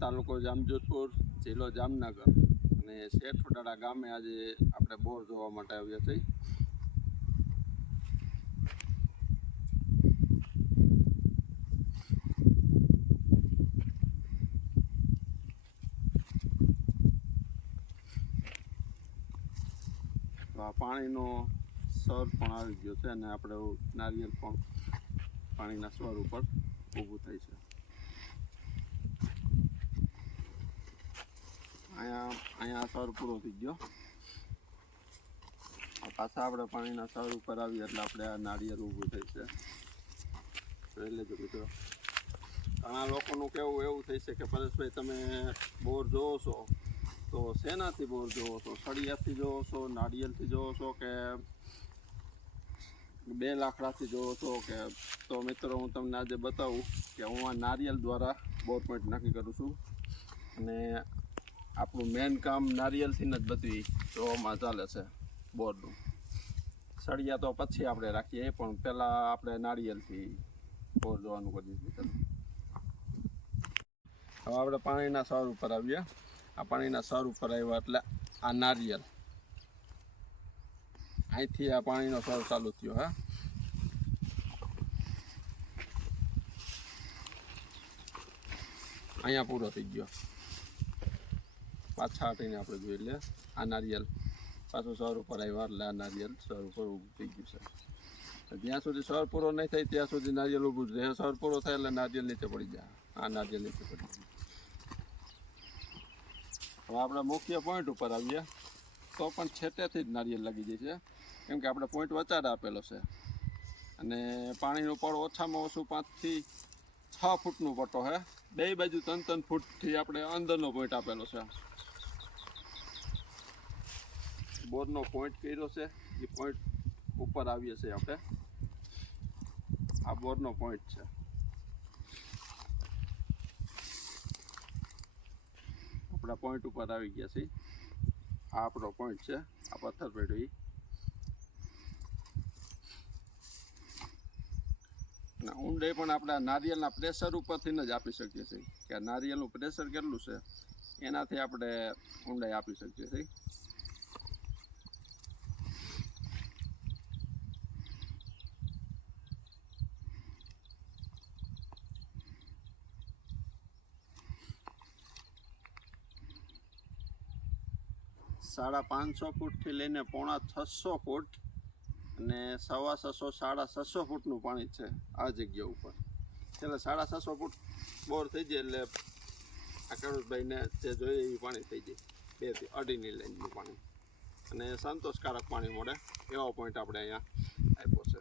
તાલુકો જામજોધપુર, જિલ્લો જામનગર અને શેઠવડાળા ગામે આજે આપણે બોર જોવા માટે આવ્યા છીએ. તો આ પાણીનો સર પણ આવી ગયો છે અને આપણે નારિયેલ પણ પાણીના સ્વર ઉપર ઊભું થાય છે. અહીંયા અહીંયા સ્તર પૂરો થઈ ગયો. પાછા આપણે પાણીના સર ઉપર આવીએ એટલે આપણે આ નારિયેળ ઊભું થઈ છે. જોઈ લેજો મિત્રો. ઘણા લોકોનું કેવું એવું થઈ છે કે પરેશભાઈ, તમે બોર જોવો છો, તો શેનાથી બોર જોવો છો? સળિયાથી જોવો છો, નાળિયેરથી જોવો છો કે બે લાકડાથી જોવો છો કે તો મિત્રો હું તમને આજે બતાવું કે હું આ નારિયેલ દ્વારા બોર પોઈન્ટ નક્કી કરું છું. અને આપણું મેન કામ નારિયેલથી જ બધું જોવામાં ચાલે છે, બોરનું. સળિયા તો પછી આપણે રાખીએ, પણ પહેલાં આપણે નારિયેલથી બોર જોવાનું કરીએ છીએ ચાલો. હવે આપણે પાણીના સ્તર ઉપર આવીએ. આ પાણીના સ્તર ઉપર આવ્યા એટલે આ નારિયેલ. અહીંથી આ પાણીનો સ્તર ચાલુ થયો, હા. અહીંયા પૂરો થઈ ગયો. પાછા હટીને આપણે જોઈ લે. આ નારિયેલ. પાછું સર ઉપર આવ્યા એટલે આ નારિયેલ સર ઉપર ઊભું થઈ ગયું છે. જ્યાં સુધી સર પૂરો નહીં થાય ત્યાં સુધી નારિયેલ ઊભું જ રહે. સર પૂરો થાય એટલે નારિયેલ નીચે પડી જાય. આ નારિયેલ નીચે પડી જાય હવે આપણે મુખ્ય પોઈન્ટ ઉપર આવીએ. તો પણ છેટેથી જ નારિયેલ લાગી જાય છે. કેમ કે આપણે પોઈન્ટ વચારે આપેલો છે. અને પાણીનું પડ ઓછામાં ઓછું પાંચથી છ ફૂટનું પટ્ટો છે બે બાજુ ત્રણ ત્રણ ફૂટથી આપણે અંદરનો પોઈન્ટ આપેલો છે. બોરનો પોઈન્ટ કર્યો છે. એ પોઈન્ટ ઉપર આવીએ છીએ આપણે. આ બોરનો પોઈન્ટ છે. આપણા પોઈન્ટ ઉપર આવી ગયા છીએ. આ આપણો પોઈન્ટ છે. આ પથ્થર પેઢો ઈ અને ઊંડે પણ આપણે નારિયેળના પ્રેશર ઉપરથી જ આપી શકીએ છીએ. કે નારિયેલનું પ્રેશર કેટલું છે, એનાથી આપણે ઊંડાઈ આપી શકીએ છીએ. સાડા પાંચસો ફૂટથી લઈને પોણા છસો ફૂટ અને સવા છસો, સાડા છસો ફૂટનું પાણી છે આ જગ્યા ઉપર. એટલે સાડા છસો ફૂટ બોર થઈ જાય એટલે આ ખેડૂતભાઈને જે જોઈએ એ પાણી થઈ જાય. બેથી અઢીની લાઈનનું પાણી. અને સંતોષકારક પાણી મળે એવો પોઈન્ટ આપણે અહીંયા આપ્યો છે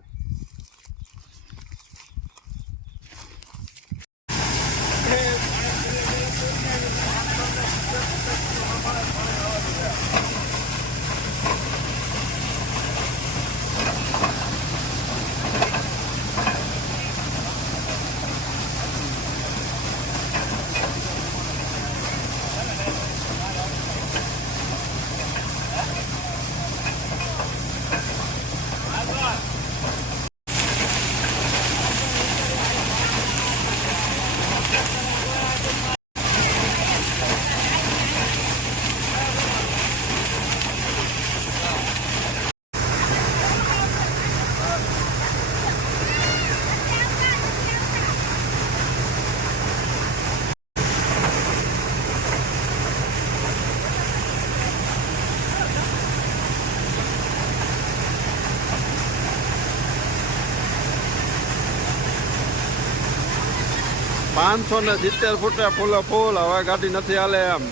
પાંચસો ને સિત્તેર ફૂટે ફૂલો ફૂલ હવે ગાડી નથી હાલે એમ.